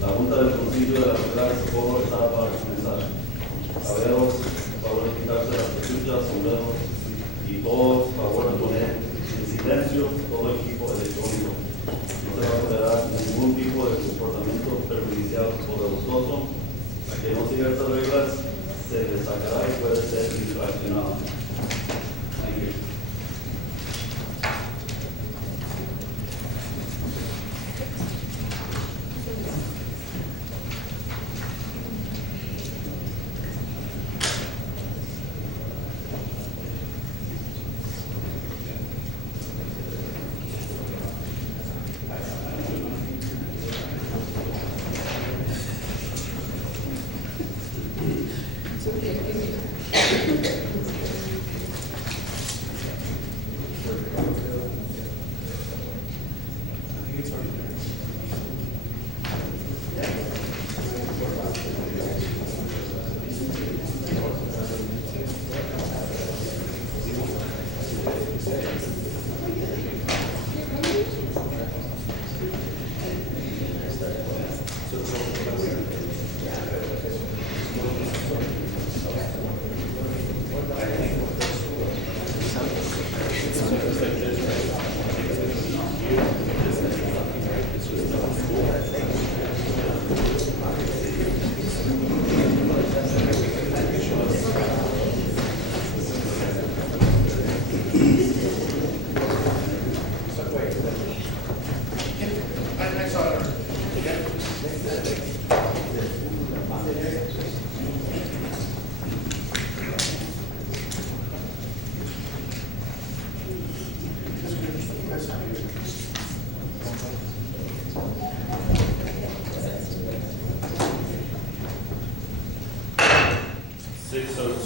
La Junta del Concilio de la Ciudad de Socorro está para comenzar. Caballeros, por favor de quitarse las cachuchas, sombreros y todos, por favor de poner en silencio todo equipo electrónico. No se va a tolerar ningún tipo de comportamiento perjudicial o vergonzoso. A quien no siga estas reglas se le sacará y puede ser infraccionado. Thank you.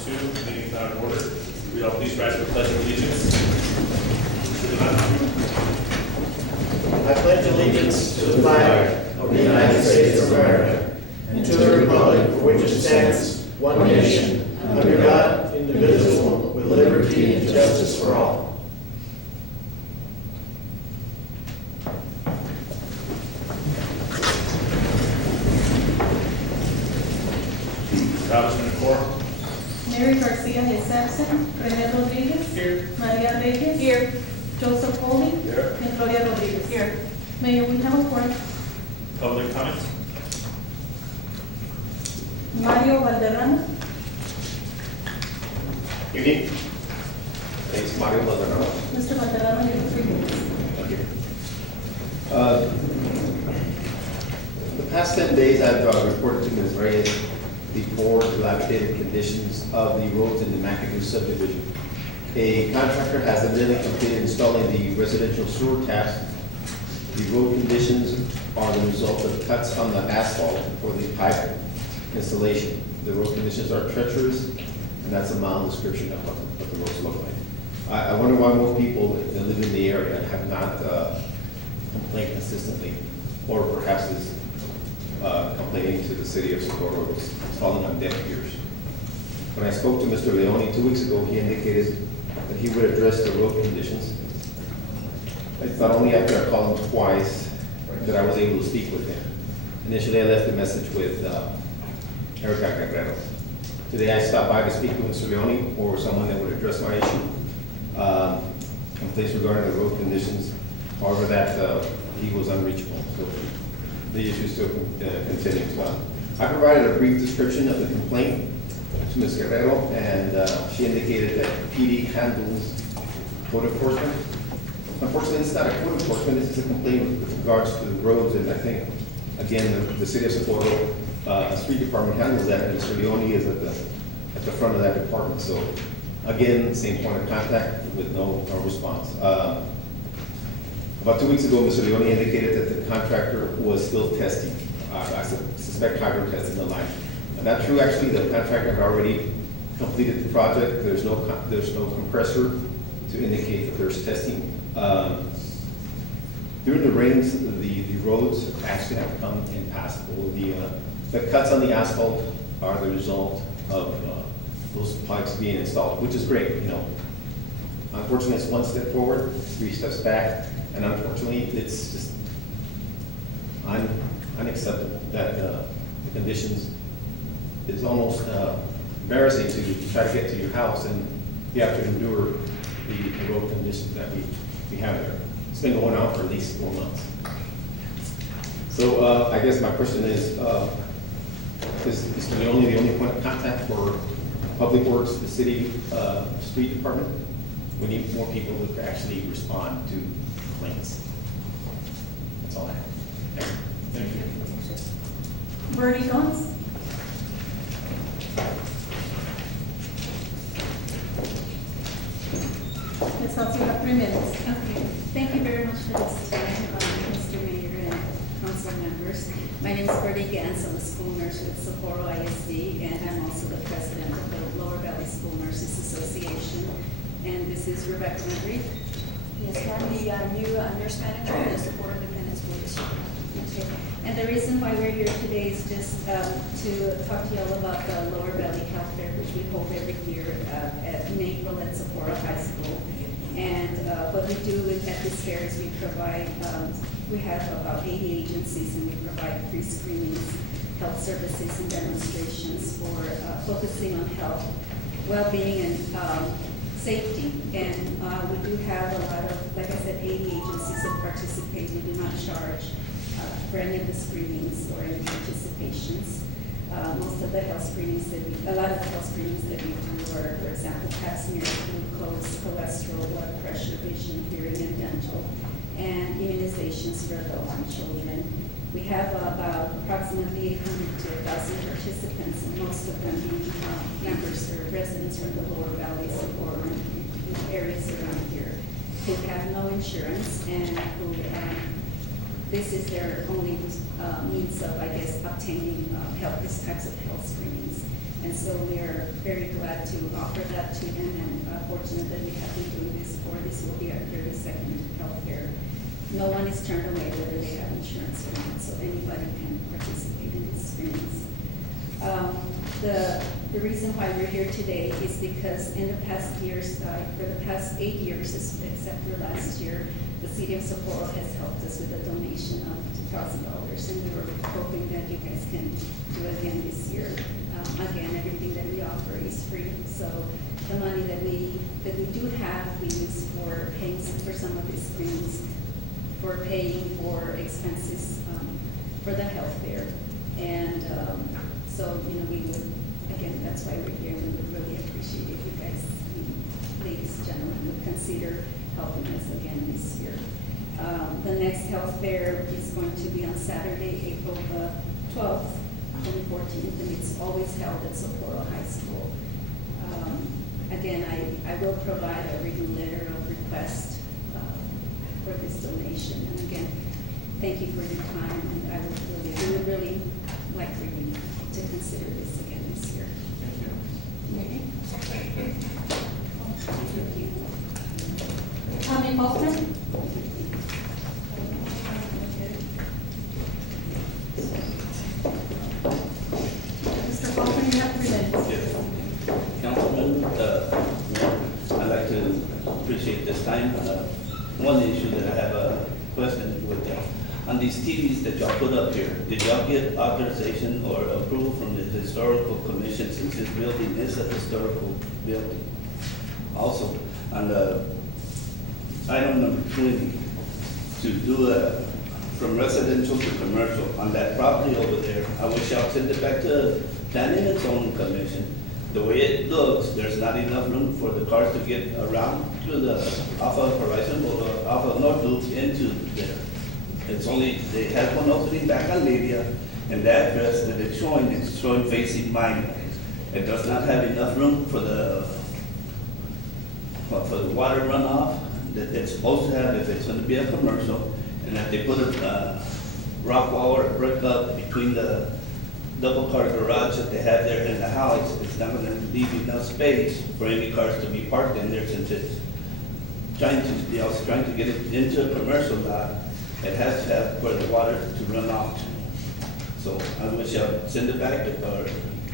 Meeting is out of order. We all please rise for the Pledge of Allegiance. I pledge allegiance to the flag of the United States of America and to the republic for which it stands, one nation, under God, indivisible, with liberty and justice for all. Establishment of quorum. Mary Garcia is absent. Rene Rodriguez. Here. Maria Reyes. Here. Joseph Holding. Here. And Gloria Rodriguez. Here. Mayor, we have a quorum. Public comments. Mario Valderrama. Evening. Thanks, Mario Valderrama. Mr. Valderrama, you have 3 minutes. Thank you. The past 10 days, I've reported to Ms. Reyes the poor, dilapidated conditions of the roads in the McAdoo subdivision. A contractor has evidently completed installing the residential sewer taps. The road conditions are the result of cuts on the asphalt for the pipe installation. The road conditions are treacherous, and that's a mild description of what the roads look like. I wonder why most people that live in the area have not complained consistently, or perhaps is complaining to the city of Socorro is falling on deaf ears. When I spoke to Mr. Leone 2 weeks ago, he indicated that he would address the road conditions. It's not only after I called him twice that I was able to speak with him. Initially, I left a message with Erica Guerrero. Today, I stopped by to speak with Mr. Leone or someone that would address my issue. Complaints regarding the road conditions, however, that he was unreachable. So the issue still continues. I provided a brief description of the complaint to Ms. Guerrero, and she indicated that PD handles code enforcement. Unfortunately, it's not a code enforcement, this is a complaint with regards to the roads, and I think, again, the city of Socorro, street department handles that, and Mr. Leone is at the front of that department. So, again, same point of contact with no response. About 2 weeks ago, Mr. Leone indicated that the contractor was still testing. I suspect hydro testing the line. Not true, actually. The contractor had already completed the project. There's no compressor to indicate that there's testing. During the rains, the roads actually have become impassable. The cuts on the asphalt are the result of those pipes being installed, which is great. You know, unfortunately, it's 1 step forward, 3 steps back. And unfortunately, it's just unacceptable that the conditions, it's almost embarrassing to try to get to your house and you have to endure the road conditions that we have there. It's been going on for at least 4 months. So I guess my question is the only point of contact for Public Works, the city street department? We need more people who can actually respond to complaints. That's all I have. Thank you. Bertie Gons. Ms. Gons, you have 3 minutes. Okay, thank you very much for this time, Mr. Mayor and council members. My name is Bertie Gans. I'm a school nurse with Sapporo ISD, and I'm also the president of the Lower Valley School Nurses Association. And this is Rebecca Madrid. Yes, ma'am, the new nurse manager in the Sapporo Independent School District. Okay. And the reason why we're here today is just to talk to you all about the Lower Valley Health Fair, which we hold every year in April at Sapporo High School. And what we do at this fair is we provide, we have about 80 agencies, and we provide free screenings, health services, and demonstrations for focusing on health, well-being, and safety. And we do have a lot of, like I said, 80 agencies that participate. We do not charge for any of the screenings or any participations. Most of the health screenings a lot of the health screenings that we do are, for example, pap smear, glucose, cholesterol, blood pressure, vision, hearing, and dental, and immunizations for adults and children. We have about approximately 800 to 1,000 participants, and most of them being members or residents from the Lower Valley Sapporo and areas around here who have no insurance and who this is their only means of, I guess, obtaining these types of health screenings. And so we are very glad to offer that to them, and fortunate that we have been doing this for. This will be our 32nd health fair. No one is turned away whether they have insurance or not, so anybody can participate in these screenings. The reason why we're here today is because in the past years, for the past 8 years, except for last year, the city of Sapporo has helped us with a donation of $2,000, and we were hoping that you guys can do it again this year. Again, everything that we offer is free, so the money that we do have, we use for paying for some of these screens, for paying for expenses for the health fair. And so, you know, we would, again, that's why we're here. We would really appreciate if you guys, ladies and gentlemen, would consider helping us again this year. The next health fair is going to be on Saturday, April 12th, 2014, and it's always held at Sapporo High School. Again, I will provide a written letter of request for this donation. And again, thank you for your time, and we would really like for you to consider this again this year. Thank you. Thank you. Tommy Hoffman. Mr. Hoffman, you have 3 minutes. Councilman, I'd like to appreciate this time. One issue that I have a question with, on these TVs that y'all put up here, did y'all get authorization or approval from the historical commission, since this building is a historical building? Also, on the item number 20, to do from residential to commercial, on that property over there, I wish y'all send it back to planning and zoning commission. The way it looks, there's not enough room for the cars to get around to the, off of Horizon Boulevard, off of North Loop into there. It's only, they have one opening back on Labia, and the address that it's showing facing mine. It does not have enough room for the water runoff that it's supposed to have if it's gonna be a commercial, and that they put a rock wall or a brick up between the double car garage that they have there in the house. It's not gonna leave enough space for any cars to be parked in there, since it's trying to get it into a commercial lot. It has to have where the water to run off to. So I wish I'd send it back or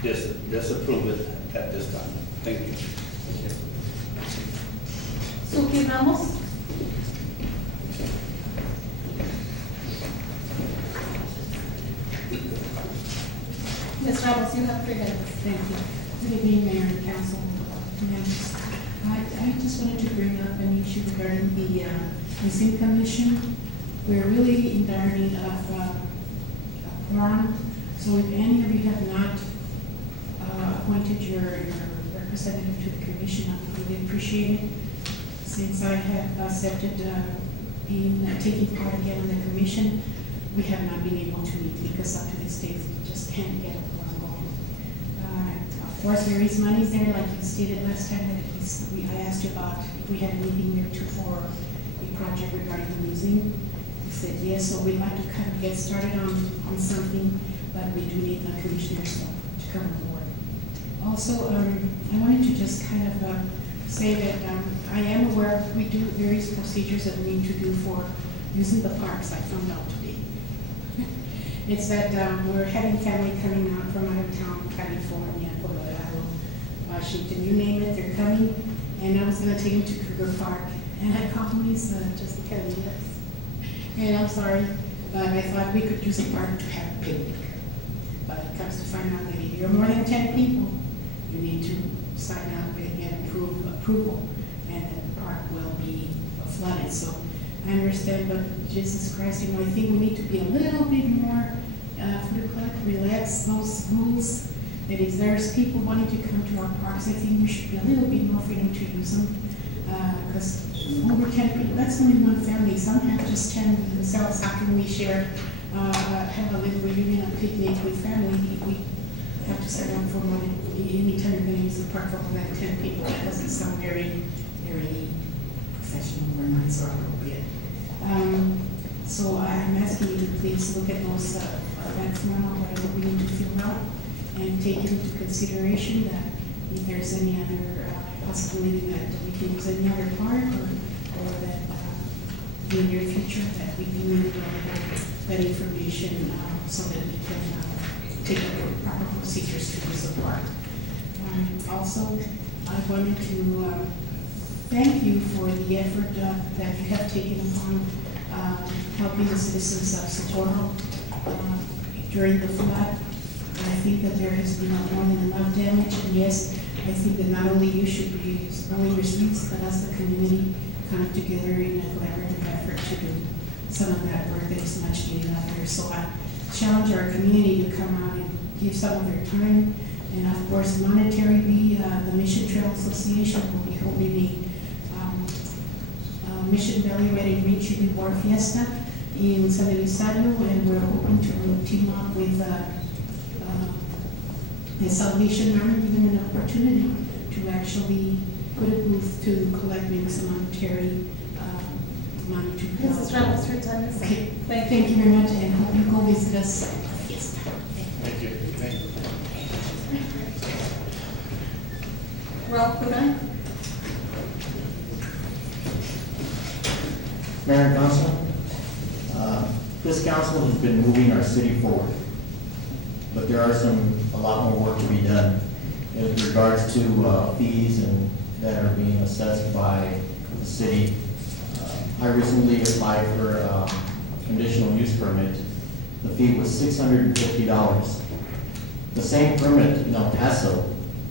disapprove it at this time. Thank you. Suki Ramos. Ms. Ramos, you have 3 minutes. Thank you. Good evening, Mayor and Council members. I just wanted to bring up an issue regarding the Museum Commission. We're really in dire need of a quorum, so if any of you have not appointed your representative to the commission, I would really appreciate it. Since I have accepted taking part again in the commission, we have not been able to meet because up to this day, we just can't get a quorum going. Of course, there is money there, like you stated last time, that I asked you about if we had anything there too for a project regarding the museum. You said yes, so we'd like to kind of get started on something, but we do need the commissioners to come on board. Also, I wanted to just kind of say that I am aware we do various procedures that we need to do for using the parks. I found out today. It's that we're having family coming out from out of town, California, Colorado, Washington, you name it, they're coming. And I was going to take them to Kruger Park. And I called Ms. Jessica Elias. And I'm sorry, but I thought we could use a park to have a picnic. But it comes to find out that if you're more than 10 people, you need to sign up and get approval, and the park will be flooded. So I understand, but Jesus Christ, I think we need to be a little bit more, relax those rules. That if there's people wanting to come to our parks, I think we should be a little bit more freedom to use them. Because over 10 people, that's only one family. Some have just 10 themselves. How can we share, have a little reunion, a picnic with family? We have to sign up for more than, anytime you're going to use the park for more than 10 people. That doesn't sound very, very professional or nice or appropriate. So I'm asking you to please look at those, that form or whatever we need to fill out and take into consideration that if there's any other possibility that we can use any other park or that in the near future that we can really that information so that we can take the proper procedures to use the park. Also, I wanted to thank you for the effort that you have taken upon helping the citizens of Socorro during the flood. I think that there has been more than enough damage, and yes, I think that not only you should be, not only your streets, but us, the community, come together in a collaborative effort to do some of that work that is much needed out there. So I challenge our community to come out and give some of their time, and of course, monetary the Mission Trail Association will be holding a Mission Valley Red and Green Tribute War Fiesta in San Elizario, and we're hoping to team up with the Salvation Army, give them an opportunity to actually put a booth to collect maybe some monetary money to help. Mrs. Ramos, your time is up. Okay, thank you very much, and hope you go visit us. Yes. Thank you. Ralph Huda. Mayor and Council, this council has been moving our city forward, but there are a lot more work to be done in regards to fees and that are being assessed by the city. I recently applied for a conditional use permit. The fee was $650. The same permit in El Paso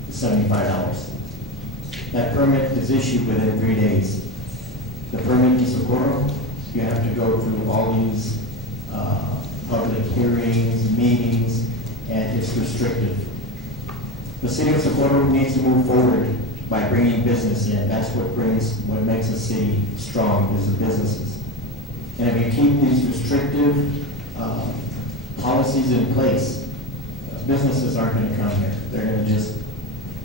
is $75. That permit is issued within 3 days. The permit in Socorro, you have to go through all these public hearings, meetings, and it's restrictive. The city of Socorro needs to move forward by bringing business in. That's what makes a city strong, is the businesses. And if you keep these restrictive policies in place, businesses aren't going to come here. They're going to just,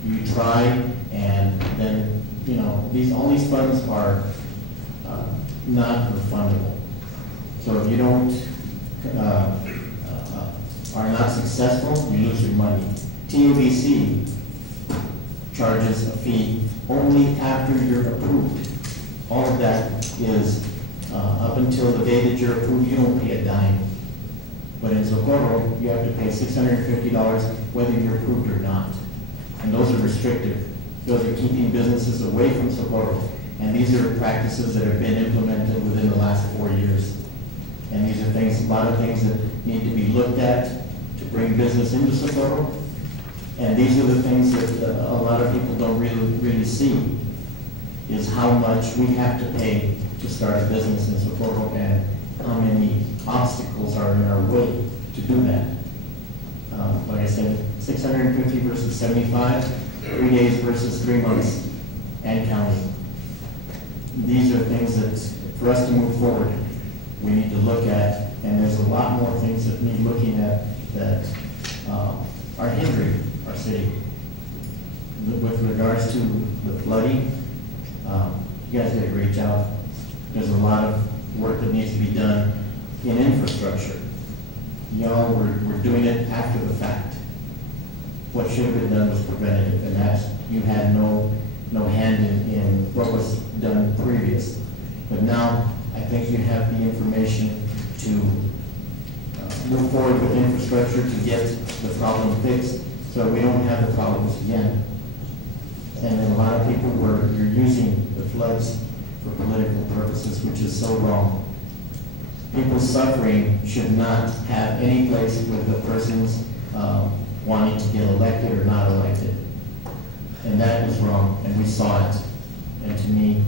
you try, and then, all these funds are not refundable. So if you don't, are not successful, you lose your money. TABC charges a fee only after you're approved. All of that is up until the day that you're approved, you don't pay a dime. But in Socorro, you have to pay $650 whether you're approved or not. And those are restrictive. Those are keeping businesses away from Socorro. And these are practices that have been implemented within the last 4 years. And these are things, a lot of things that need to be looked at to bring business into Socorro. And these are the things that a lot of people don't really see, is how much we have to pay to start a business in Socorro and how many obstacles are in our way to do that. Like I said, 650 versus 75, 3 days versus 3 months and counting. These are things that, for us to move forward, we need to look at, and there's a lot more things that need looking at that are hindering our city. With regards to the flooding, you guys did a great job. There's a lot of work that needs to be done in infrastructure. Y'all were doing it after the fact. What should have been done was preventative, and that's, you had no hand in what was done previous. But now, I think you have the information to move forward with infrastructure to get the problem fixed, so we don't have the problems again. And then a lot of people you're using the floods for political purposes, which is so wrong. People's suffering should not have any place with the person's wanting to get elected or not elected. And that was wrong, and we saw it. And to me,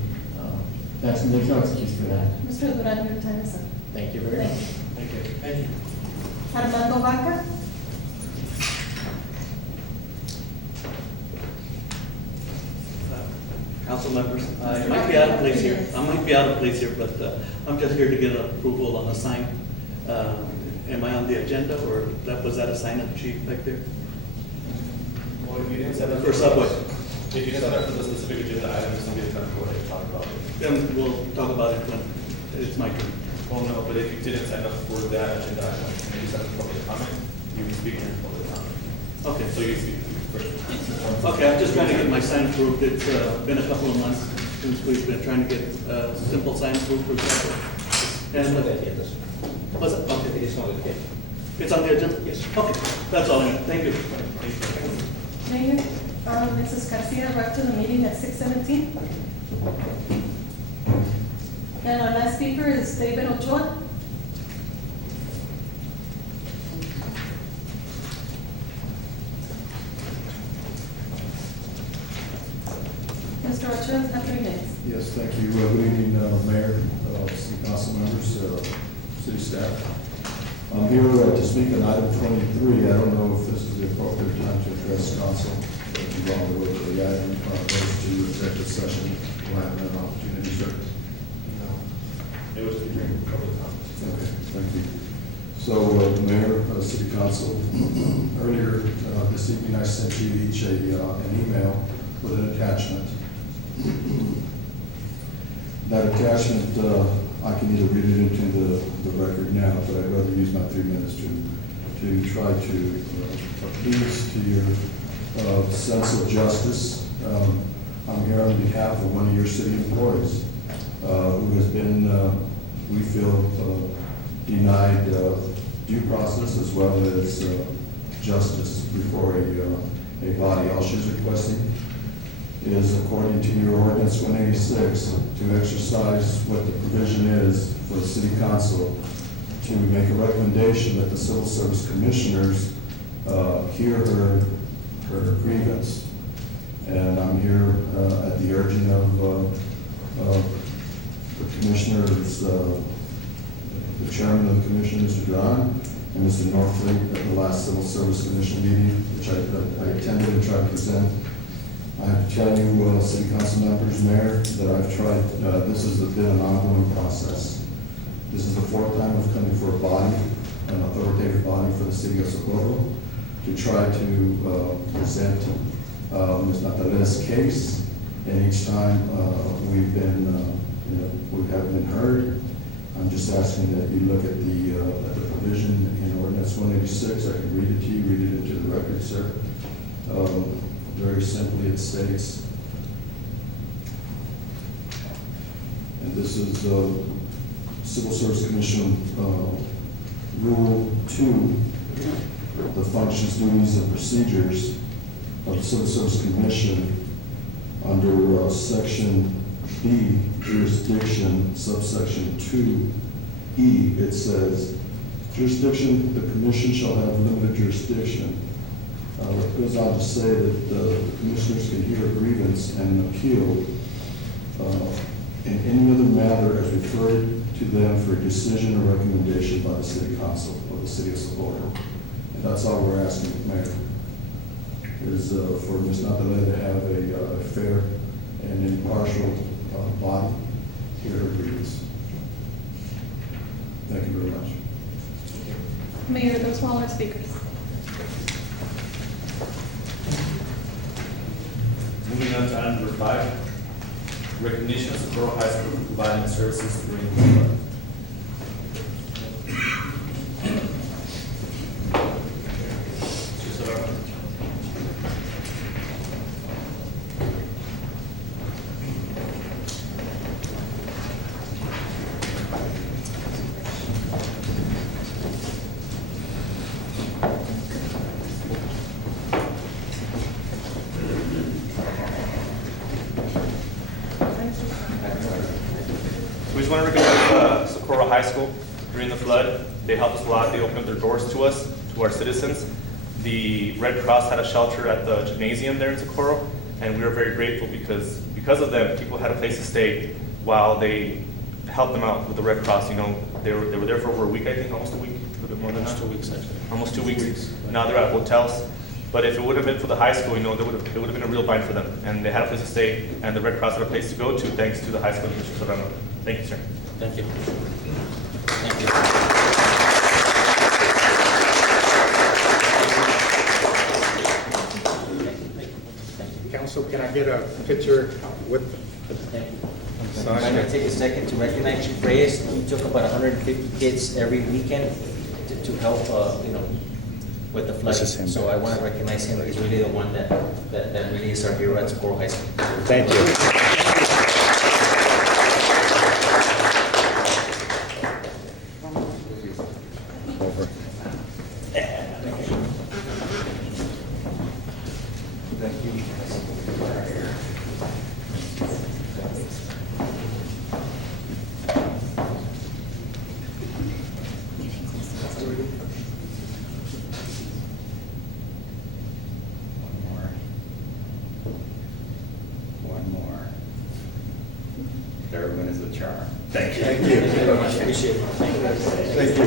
there's no excuse for that. Mr. Duran, your time is up. Thank you very much. Thank you. Thank you. Armando Vaca? Council members, I might be out of place here. But I'm just here to get an approval on a sign. Am I on the agenda, or was that a sign up sheet back there? Well, if you didn't set up For Subway. If you didn't set up for the specific agenda item, it's going to be the time to go ahead and talk about it. Then we'll talk about it when it's my turn. Well, no, but if you didn't sign up for that agenda item, and you set up public comment, you can speak in public comment. Okay. So you speak first. Okay, I'm just trying to get my sign approved. It's been a couple of months since we've been trying to get simple sign approved for Subway. And was it? Okay. It's not okay. It's on the agenda? Yes. Okay, that's all I know. Thank you. Mayor, Mrs. Garcia arrived to the meeting at 6:17. And our last speaker is David Ochoa. Mr. Ochoa, you have 3 minutes. Yes, thank you. Good evening, Mayor, City Council members, city staff. I'm here to speak on item 23. I don't know if this is the appropriate time to address council, but if you want to wait for the item, goes to executive session, we'll have an opportunity, sir. No. It was during public comments. Okay, thank you. So, Mayor, City Council, earlier this evening I sent you each an email with an attachment. That attachment, I can either read it into the record now, but I'd rather use my 3 minutes to try to appease to your sense of justice. I'm here on behalf of one of your city employees who has been, we feel, denied due process as well as justice before a body. All she's requesting is, according to your ordinance 186, to exercise what the provision is for the city council to make a recommendation that the civil service commissioners hear her grievance. And I'm here at the urging of the commissioners, the chairman of the commission, Mr. Duran, and Mr. Norfleet at the last civil service commission meeting, which I attended and tried to present. I have to tell you, city council members, mayor, that I've tried, this has been an ongoing process. This is the 4th time I've come before a body, an authoritative body for the city of Socorro, to try to present Ms. Natale's case. And each time we have been heard. I'm just asking that you look at the provision in ordinance 186. I can read it to you, read it into the record, sir. Very simply, it states, and this is Civil Service Commission Rule 2, the functions, duties, and procedures of the Civil Service Commission under Section B, jurisdiction, subsection 2E. It says, Jurisdiction, the commission shall have limited jurisdiction. It goes on to say that the commissioners can hear a grievance and an appeal in any other matter as referred to them for a decision or recommendation by the city council of the city of Socorro. And that's all we're asking, Mayor, is for Ms. Natalea to have a fair and impartial body hear her grievance. Thank you very much. Mayor, those were all our speakers. Moving on to item number 5, recognition of Socorro High School for providing services during the flood. We just want to recognize Socorro High School during the flood. They helped us a lot. They opened up their doors to us, to our citizens. The Red Cross had a shelter at the gymnasium there in Socorro, and we were very grateful because of them, people had a place to stay while they helped them out with the Red Cross. You know, they were there for over a week, I think, almost a week, a little bit more than that. 2 weeks, actually. Almost 2 weeks. Now they're at hotels. But if it would have been for the high school, you know, it would have been a real bind for them. And they had a place to stay, and the Red Cross had a place to go to, thanks to the high school, Mr. Serrano. Thank you, sir. Thank you. Thank you. Council, can I get a picture with? I'm going to take a second to recognize Chief Reyes. He took about 150 kids every weekend to help, with the flooding. So I want to recognize him. He's really the one that really is our hero at Socorro High School. Thank you. Over. Thank you. One more. Third one is a charm. Thank you. Thank you. Thank you very much. Appreciate it. Thank you. Thank you.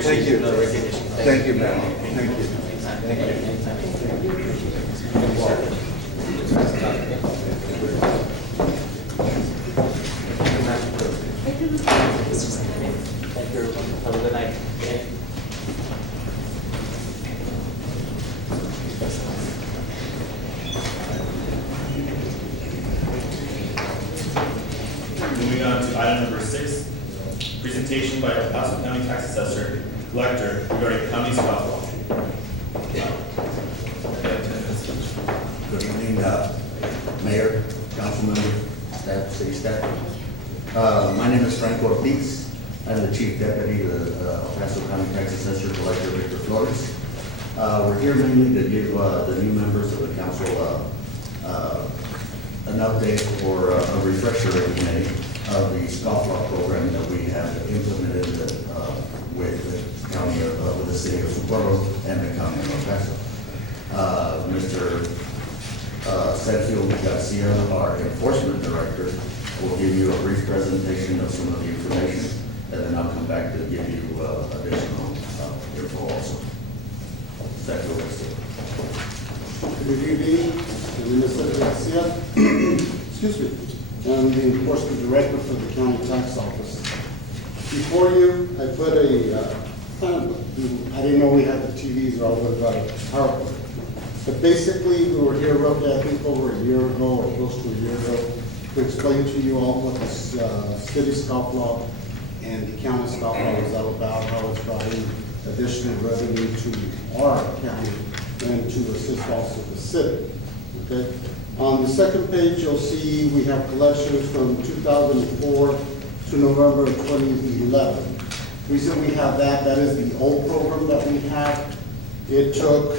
Thank you. The recognition. Thank you, ma'am. Thank you. Thank you, everyone. Have a good night. Thank you. Moving on to item number 6, presentation by El Paso County Tax Assessor Collector regarding county scofflaw. Good evening, Mayor, council members, staff, city staff. My name is Frank Ortiz. I'm the Chief Deputy to the El Paso County Tax Assessor Collector Victor Flores. We're here mainly to give the new members of the council an update or a refresher, if you may, of the scofflaw program that we have implemented with the county with the city of Socorro and the county of El Paso. Mr. Sergio Garcia, our enforcement director, will give you a brief presentation of some of the information, and then I'll come back to give you additional info also. Sergio Garcia. Good evening, my name is Sergio Garcia. Excuse me. I'm the enforcement director for the county tax office. Before you, I put I didn't know we had the TVs or all the PowerPoint. But basically, we were here roughly, I think, over a year ago or close to a year ago to explain to you all what the city scofflaw and the county scofflaw is all about, how it's driving additional revenue to our county and to assist also the city. Okay. On the second page, you'll see we have collections from 2004 to November of 2011. Reason we have that is the old program that we had. It took,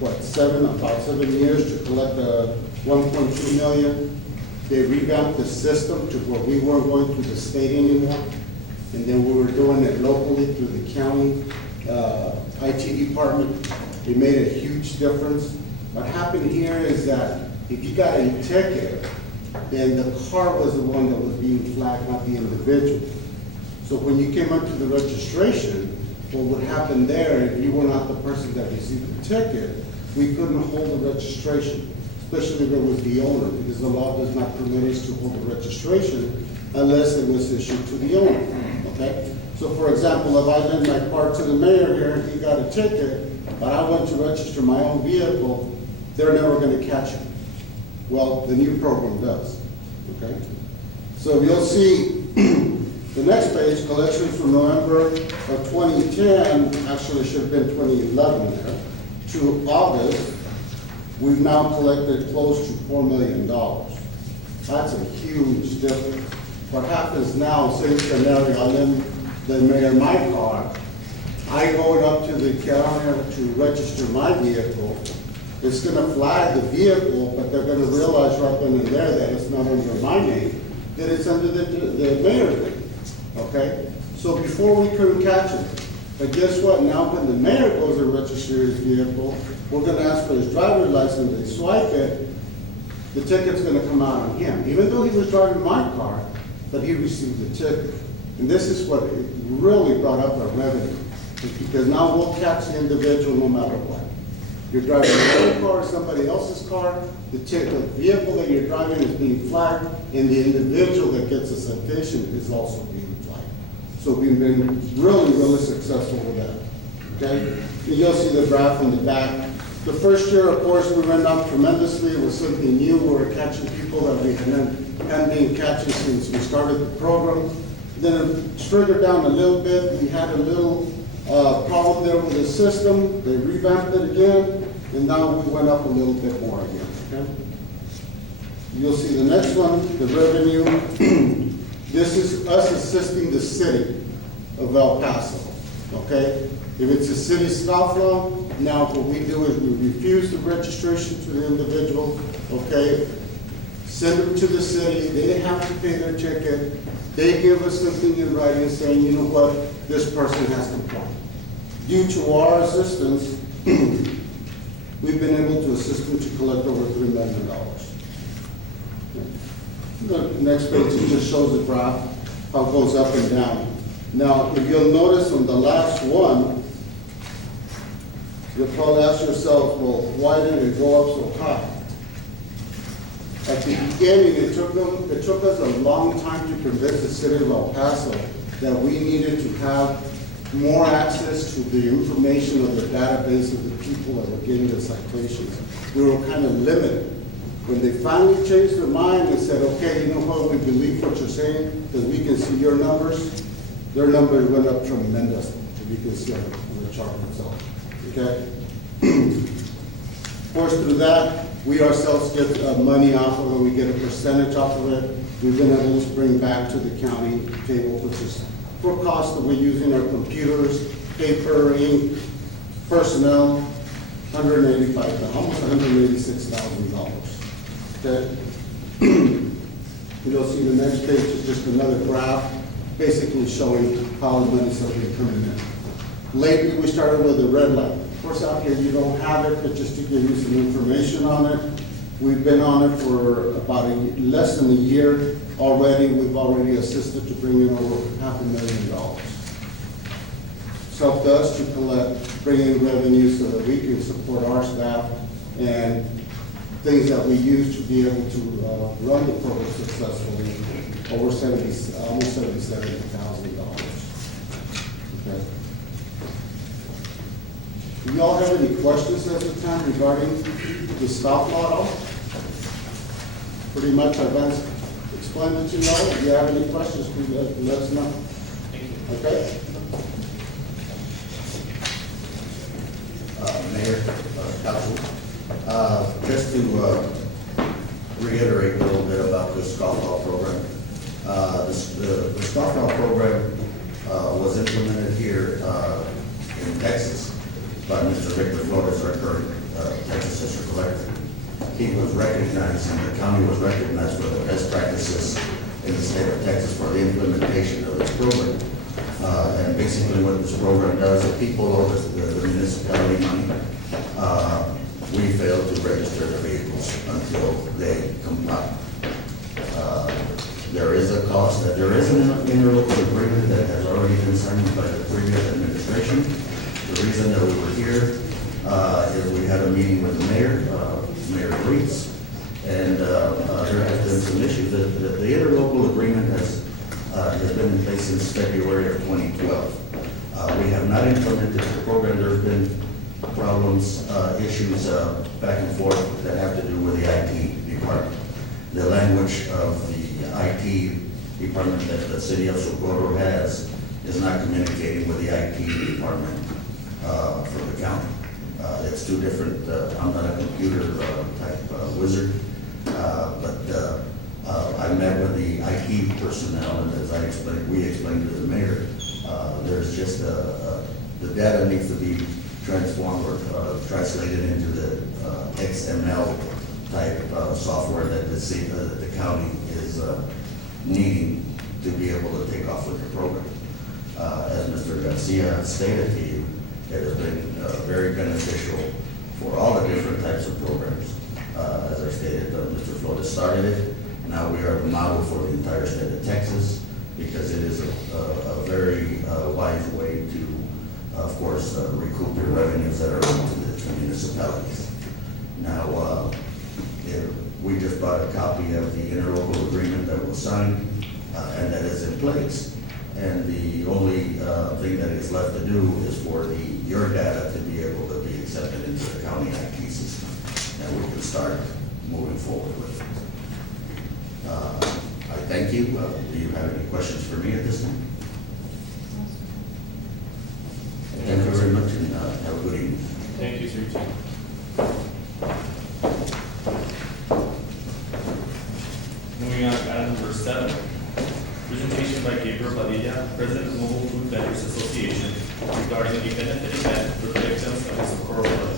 about 7 years to collect 1.2 million. They revamped the system to where we weren't going through the state anymore. and then we were doing it locally through the county IT department. It made a huge difference. What happened here is that if you got a ticket, then the car was the one that was being flagged, not the individual. So when you came up to the registration, what would happen there, if you were not the person that received the ticket, we couldn't hold the registration, especially if it was the owner, because the law does not permit us to hold the registration unless it was issued to the owner, okay? So for example, if I lent my car to the mayor here and he got a ticket, but I went to register my own vehicle, they're never gonna catch it. Well, the new program does, okay? So you'll see the next page, collections from November of 2010, actually should have been 2011 there, to August, we've now collected close to $4 million. That's a huge difference. What happens now, same scenario, I lend the mayor my car, I go up to the counter to register my vehicle, it's gonna flag the vehicle, but they're gonna realize right then and there that it's not under my name, that it's under the mayor's name. Okay, so before we couldn't catch him, but guess what? Now when the mayor goes and registers his vehicle, we're gonna ask for his driver's license, they swipe it, the ticket's gonna come out on him, even though he was driving my car, but he received the ticket. And this is what it really brought up our revenue, because now we'll catch the individual no matter what. You're driving your own car or somebody else's car, the vehicle that you're driving is being flagged, and the individual that gets a citation is also being flagged. So we've been really, really successful with that, okay? And you'll see the graph in the back. The first year, of course, we went up tremendously. It was something new. We were catching people that we hadn't been catching since we started the program. Then it triggered down a little bit. We had a little problem there with the system. They revamped it again, and now we went up a little bit more again, okay? You'll see the next one, the revenue. This is us assisting the city of El Paso, okay? If it's a city scofflaw, now what we do is we refuse the registration to the individual, okay? Send them to the city, they have to pay their ticket. They give us something in writing saying, you know what, this person has complied. Due to our assistance, we've been able to assist them to collect over $3 million. The next page, it just shows the graph, how it goes up and down. Now, if you'll notice on the last one, you'll probably ask yourself, well, why did it go up so high? At the beginning, it took us a long time to convince the city of El Paso that we needed to have more access to the information of the database of the people that were getting the citations. We were kind of limited. When they finally changed their mind and said, okay, you know what, we believe what you're saying, because we can see your numbers, their numbers went up tremendously, as you can see on the chart itself, okay? Of course, through that, we ourselves get money off of it, we get a percentage off of it. We've been able to bring back to the county table, which is for cost that we're using our computers, paper, ink, personnel, $185,000, almost $186,000. Okay. You'll see the next page is just another graph, basically showing how the money's been coming in. Lately, we started with the red light. Of course, out here you don't have it, but just to give you some information on it, we've been on it for about less than a year already. We've already assisted to bring in over $500,000. It's helped us to collect, bring in revenue so that we can support our staff and things that we use to be able to run the program successfully, almost $77,000. Okay. Do y'all have any questions at the time regarding the stop law at all? Pretty much I've explained it to y'all. If you have any questions, please let us know. Thank you. Okay? Mayor, Council, just to reiterate a little bit about the scofflaw program. The scofflaw program was implemented here in Texas by Mr. Victor Flores, our current Texas District Collector. He was recognized, and the county was recognized for the best practices in the state of Texas for the implementation of this program. And basically what this program does, if people owe the municipality money, we fail to register the vehicles until they comply. There is a cost, there is an interlocal agreement that has already been signed by the previous administration. The reason that we were here is we had a meeting with the mayor, Mayor Reitz, and there has been some issues. The interlocal agreement has been in place since February of 2012. We have not implemented the program. There's been problems, issues back and forth that have to do with the IT department. The language of the IT department that the city of Socorro has is not communicating with the IT department for the county. It's two different, I'm not a computer type wizard, but I met with the IT personnel, and as I explained, we explained to the mayor, there's just the data needs to be transformed or translated into the XML type software that the county is needing to be able to take off with the program. As Mr. Garcia stated to you, it has been very beneficial for all the different types of programs. As I stated, Mr. Flores started it. Now we are the model for the entire state of Texas because it is a very wise way to, of course, recoup your revenues that are into the municipalities. Now, we just bought a copy of the interlocal agreement that was signed and that is in place. And the only thing that is left to do is for your data to be able to be accepted into the county IT system. And we can start moving forward with it. I thank you. Do you have any questions for me at this time? Thank you very much, and have a good evening. Thank you, sir. You too. Moving on to item number 7. Presentation by Gabriel Padilla, President of Mobile Food Vendors Association, regarding a benefit event for the victims of the Socorro flood.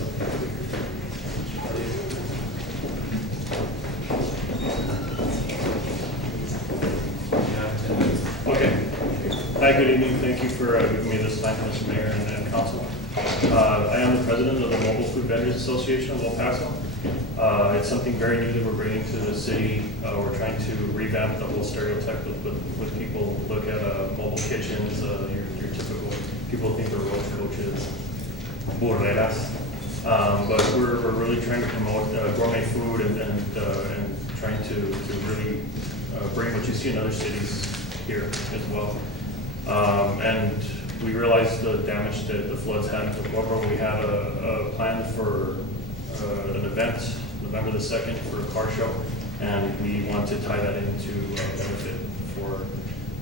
You have 10 minutes. Okay. Hi, good evening. Thank you for giving me this time, Mr. Mayor and Council. I am the president of the Mobile Food Vendors Association of El Paso. It's something very new that we're bringing to the city. We're trying to revamp the whole stereotype with people look at mobile kitchens, your typical, people think they're roach coaches, burreras. But we're really trying to promote gourmet food and trying to really bring what you see in other cities here as well. And we realized the damage that the floods had in Socorro. We had a plan for an event, November the 2nd, for a car show, and we want to tie that into a benefit for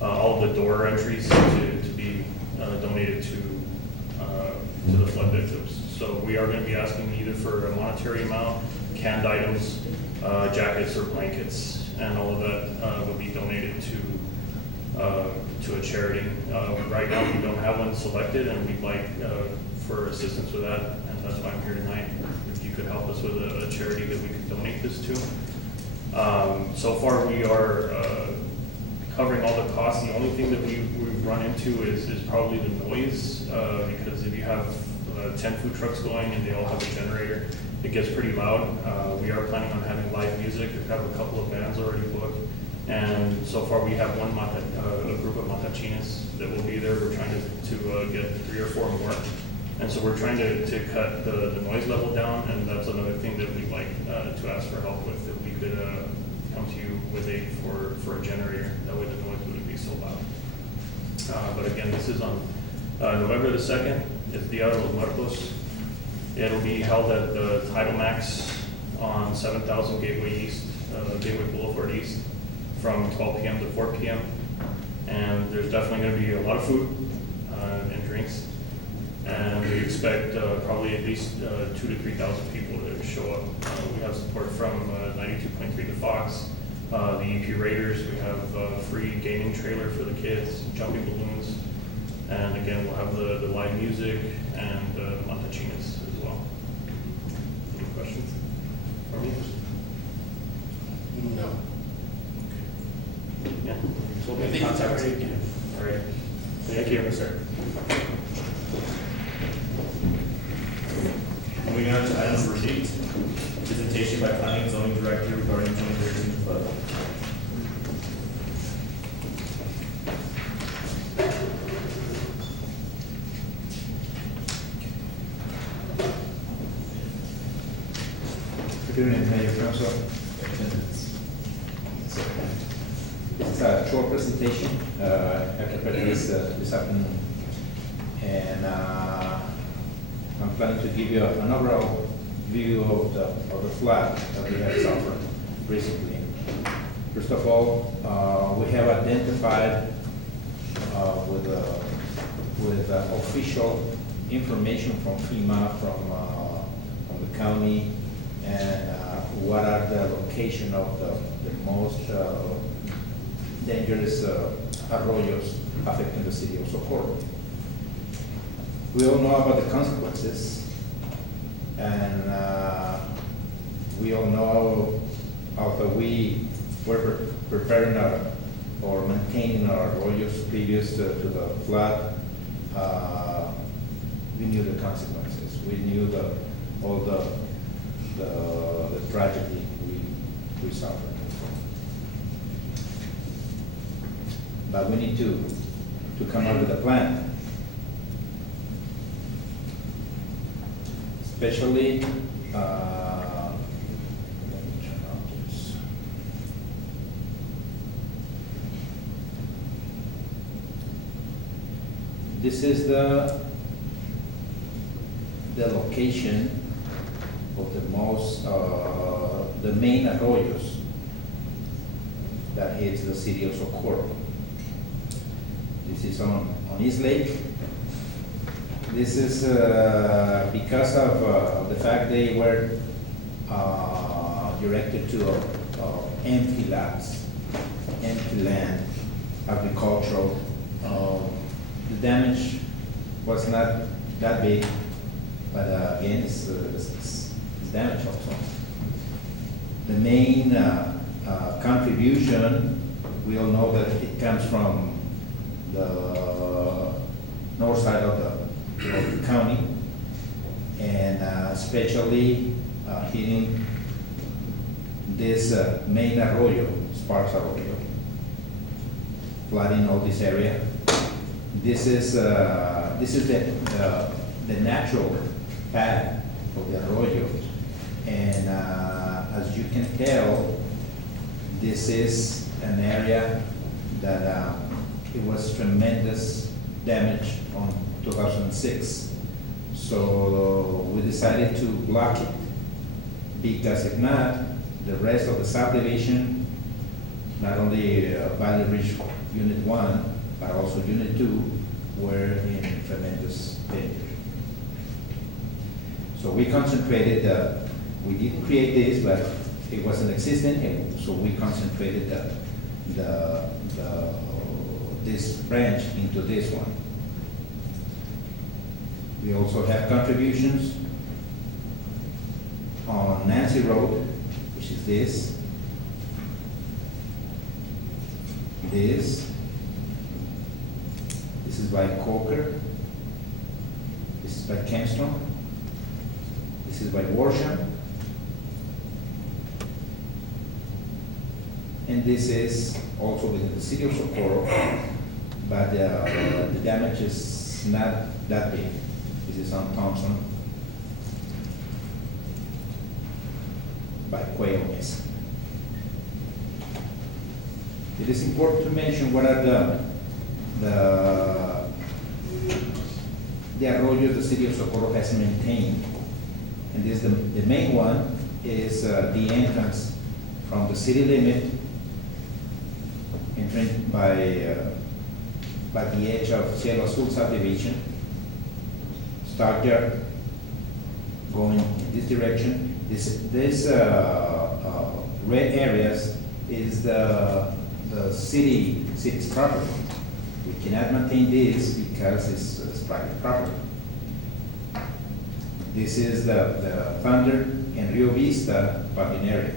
all of the door entries to be donated to the flood victims. So we are going to be asking either for a monetary amount, canned items, jackets or blankets, and all of that will be donated to a charity. Right now we don't have one selected, and we'd like for assistance with that, and that's why I'm here tonight. If you could help us with a charity that we could donate this to. So far we are covering all the costs. The only thing that we've run into is probably the noise, because if you have 10 food trucks going and they all have a generator, it gets pretty loud. We are planning on having live music. We have a couple of bands already booked. And so far we have a group of matachinas that will be there. We're trying to get 3 or 4 more. And so we're trying to cut the noise level down, and that's another thing that we'd like to ask for help with, if we could come to you with aid for a generator. That way the noise wouldn't be so loud. But again, this is on November the 2nd. It's Dia de los Muertos. It'll be held at the Tidal Max on 7000 Gateway East, Gateway Boulevard East, from 12 p.m. to 4 p.m. And there's definitely going to be a lot of food and drinks. And we expect probably at least 2,000 to 3,000 people to show up. We have support from 92.3 The Fox, the EP Raiders. We have a free gaming trailer for the kids, jumping balloons. And again, we'll have the live music and the montachinas as well. Any questions from you? No. Yeah. We'll be in contact with you. All right. Thank you. Moving on to item number 8, presentation by Planning and Zoning Director regarding 2013 flood. Good evening, Mayor, Council. It's a short presentation. I prepared this afternoon. And I'm planning to give you an overall view of the flood that we have suffered recently. First of all, we have identified with official information from FEMA, from the county, and what are the location of the most dangerous arroyos affecting the city of Socorro. We all know about the consequences, and we all know, although we were preparing or maintaining our arroyos previous to the flood, we knew the consequences. We knew all the tragedy we suffered. But we need to come up with a plan. Especially, let me turn on this. This is the location of the main arroyos that hits the city of Socorro. This is on East Lake. This is because of the fact they were directed to empty lots, empty land, agricultural. The damage was not that big, but again, it's damage also. The main contribution, we all know that it comes from the north side of the county, and especially hitting this main arroyo, Sparks Arroyo, flooding all this area. This is the natural path of the arroyo, and as you can tell, this is an area that it was tremendous damage on 2006. So we decided to block it, because if not, the rest of the subdivision, not only Valley Ridge Unit 1, but also Unit 2, were in tremendous danger. So we concentrated, we didn't create this, but it wasn't existing, and so we concentrated this branch into this one. We also have contributions on Nancy Road, which is this, this is by Coker, this is by Kempstone, this is by Worsham, and this is also within the city of Socorro, but the damage is not that big. This is on Thompson by Quail Mesa. It is important to mention what are the arroyos the city of Socorro has maintained. And this, the main one is the entrance from the city limit, entering by the edge of Cielo Azul subdivision, Stockyard, going in this direction. This red areas is the city's property. We cannot maintain this because it's private property. This is the Thunder and Rio Vista parking area.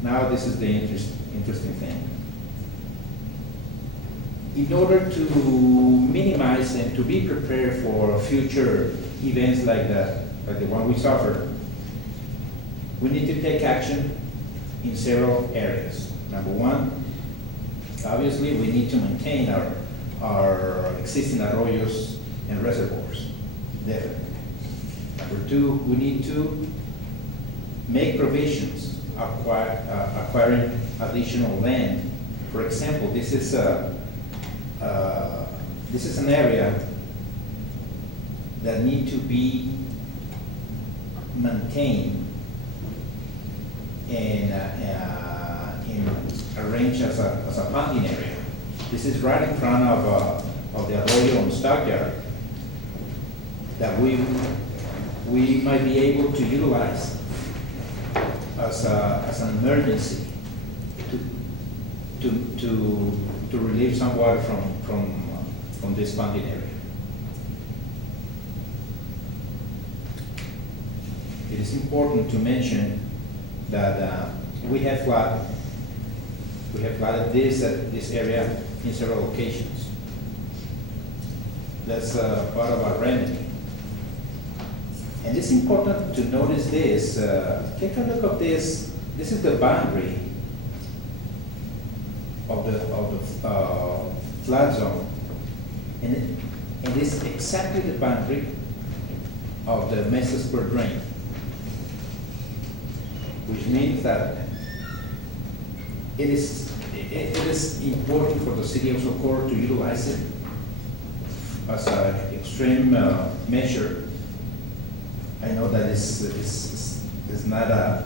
Now this is the interesting thing. in order to minimize and to be prepared for future events like that, like the one we suffered, we need to take action in several areas. Number one, obviously, we need to maintain our existing arroyos and reservoirs, definitely. Number two, we need to make provisions, acquiring additional land. For example, this is an area that need to be maintained and arranged as a ponding area. This is right in front of the arroyo and stockyard that we might be able to utilize as an emergency to relieve some water from this ponding area. It is important to mention that we have flooded this area in several occasions. That's part of our remedy. And it's important to notice this. Take a look at this. This is the boundary of the flood zone, and this is exactly the boundary of the Mesa Spur drain, which means that it is important for the city of Socorro to utilize it as an extreme measure. I know that is not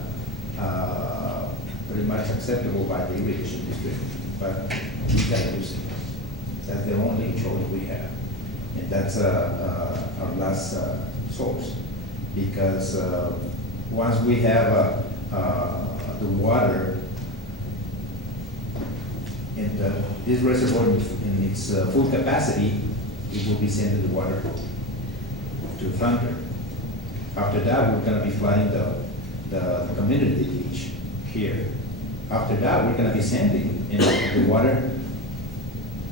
pretty much acceptable by the irrigation district, but we gotta use it. That's the only choice we have, and that's our last source. Because once we have the water in this reservoir in its full capacity, it will be sending the water to Thunder. After that, we're going to be flooding the community beach here. After that, we're going to be sending the water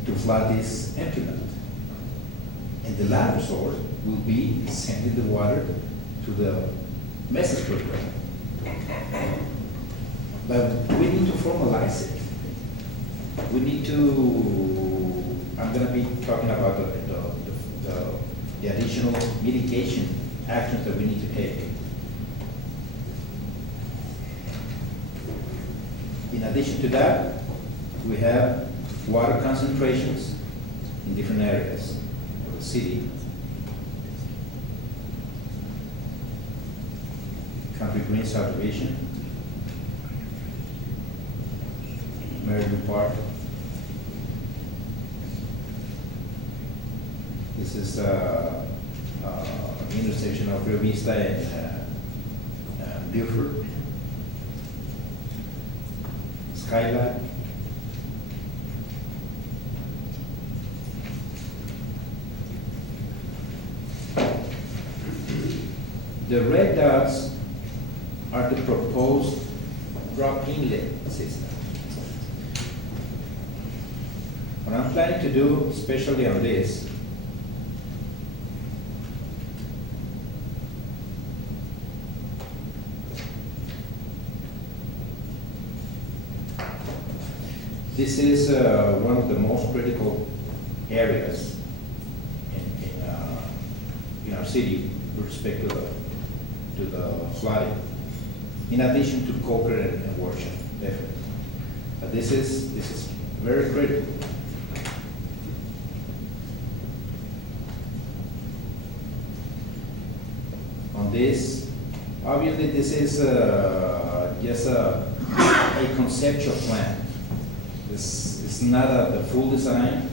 to flood this emptyment. And the last resort will be sending the water to the Mesa program. But we need to formalize it. We need to, I'm going to be talking about the additional mitigation actions that we need to take. In addition to that, we have water concentrations in different areas of the city. Country Green subdivision, Meriden Park. This is the intersection of Rio Vista and Buford. Skylight. The red dots are the proposed drop inlet system. What I'm planning to do, especially on this, this is one of the most critical areas in our city with respect to the flooding. In addition to Coker and Worship, definitely. But this is very critical. On this, obviously this is just a conceptual plan. This is not the full design.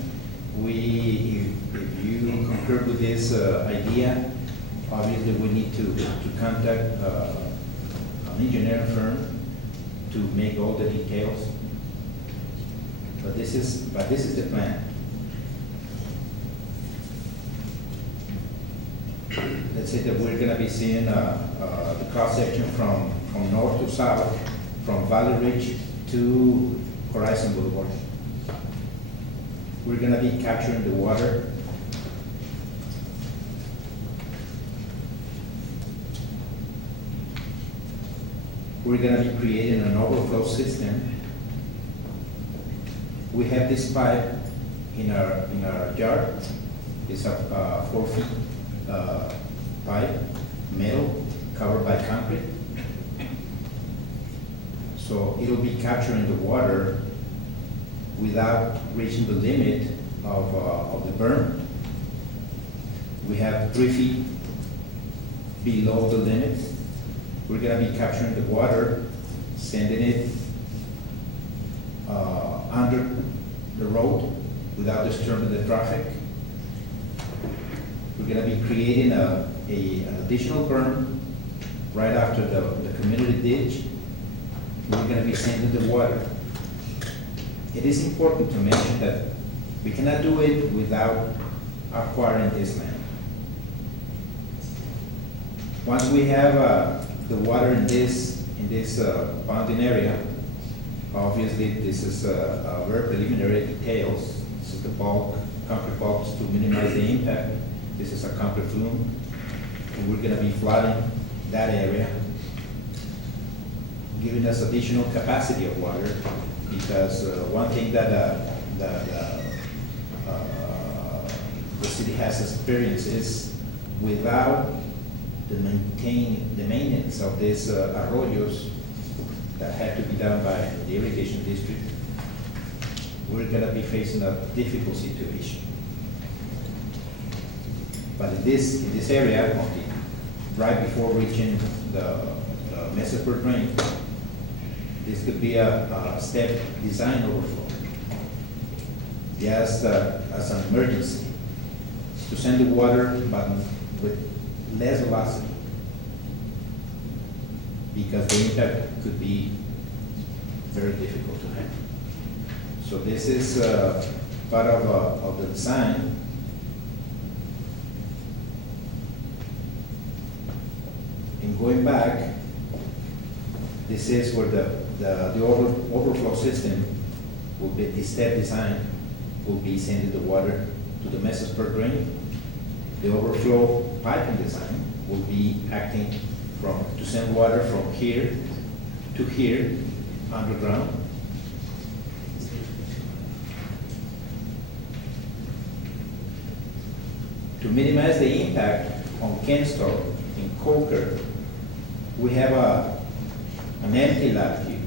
If you concur with this idea, obviously we need to contact an engineering firm to make all the details. But this is the plan. Let's say that we're going to be seeing the cross section from north to south, from Valley Ridge to Horizon Boulevard. We're gonna be capturing the water. We're gonna be creating an overflow system. We have this pipe in our yard. It's a 4 feet pipe, metal, covered by concrete. So it'll be capturing the water without reaching the limit of the berm. We have 3 feet below the limit. We're gonna be capturing the water, sending it under the road without disturbing the traffic. We're gonna be creating an additional berm right after the community ditch. We're gonna be sending the water. It is important to mention that we cannot do it without acquiring this land. Once we have the water in this bounding area, obviously this is a very preliminary details. This is the bulk, concrete bulks to minimize the impact. This is a concrete flume, and we're gonna be flooding that area, giving us additional capacity of water, because one thing that the city has experienced is without the maintenance of these arroyos that had to be done by the irrigation district, we're gonna be facing a difficult situation. But in this area, right before reaching the Messesburg drain, this could be a step design overflow. Just as an emergency, to send the water, but with less velocity, because the impact could be very difficult to handle. So this is part of the design. And going back, this is where the overflow system will be, the step design will be sending the water to the Messesburg drain. The overflow piping design will be acting to send water from here to here underground. To minimize the impact on Kenstar in Coker, we have an empty lot here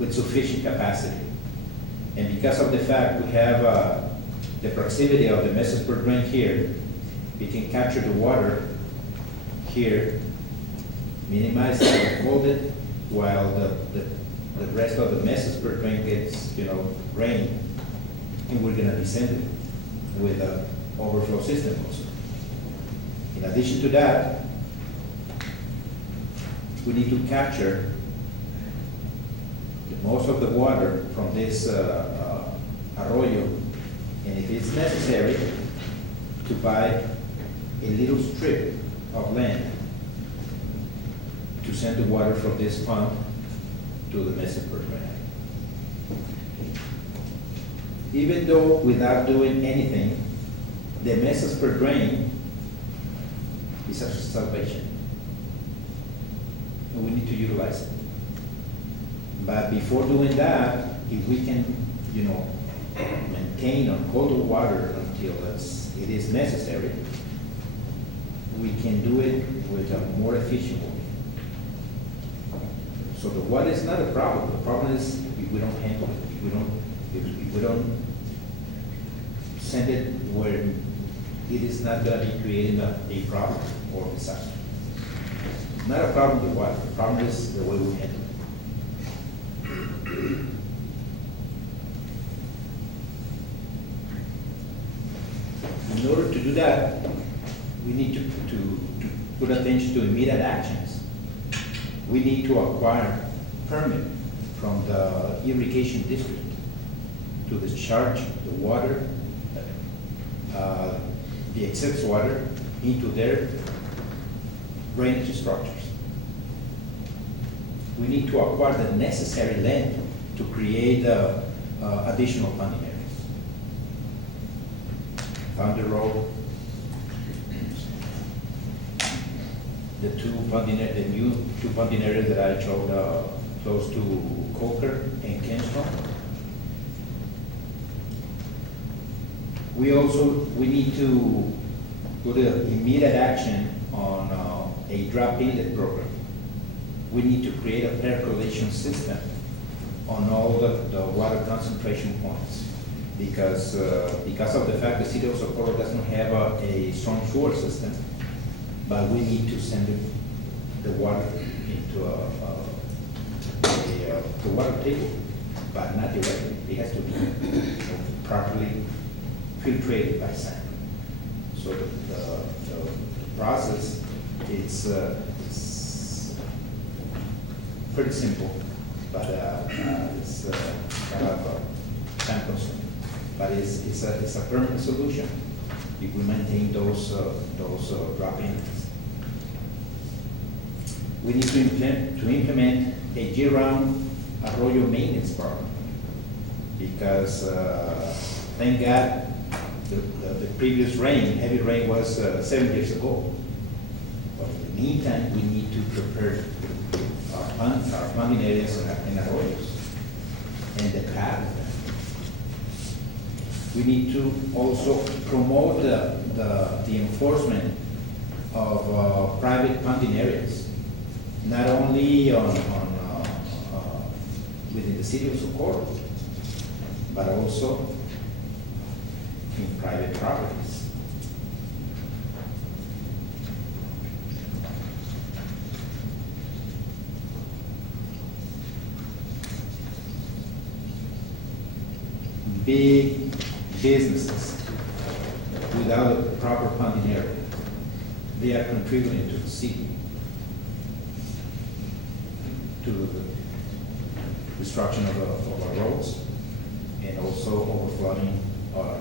with sufficient capacity. And because of the fact we have the proximity of the Messesburg drain here, we can capture the water here, minimize it, hold it, while the rest of the Messesburg drain gets, rain, and we're gonna descend it with an overflow system also. In addition to that, we need to capture most of the water from this arroyo, and if it's necessary, to buy a little strip of land to send the water from this pond to the Messesburg drain. Even though without doing anything, the Messesburg drain is a salvation, and we need to utilize it. But before doing that, if we can, maintain or hold the water until it is necessary, we can do it with a more efficient way. So the water is not a problem. The problem is if we don't handle it, if we don't send it where it is not going to be creating a problem or disaster. It's not a problem with water. The problem is the way we handle it. In order to do that, we need to put attention to immediate actions. We need to acquire permit from the irrigation district to discharge the water, the excess water into their drainage structures. We need to acquire the necessary land to create additional funding areas. Thunder Road. The new two funding areas that I showed, close to Coker and Kingston. We need to put immediate action on a drop inlet program. We need to create a percolation system on all the water concentration points. Because of the fact the city of Socorro doesn't have a strong sewer system, but we need to send the water into the water table, but not directly. It has to be properly filtrated by sand. So the process it's pretty simple, but it's kind of time consuming. But it's a permanent solution if we maintain those drop-ins. We need to implement a year-round arroyo maintenance program because thank God the previous heavy rain was 7 years ago. But in the meantime, we need to prepare our funding areas and arroyos and the path. We need to also promote the enforcement of private funding areas, not only within the city of Socorro, but also in private properties. Big businesses without a proper funding area, they are contributing to the city, to the destruction of our roads and also overflowing our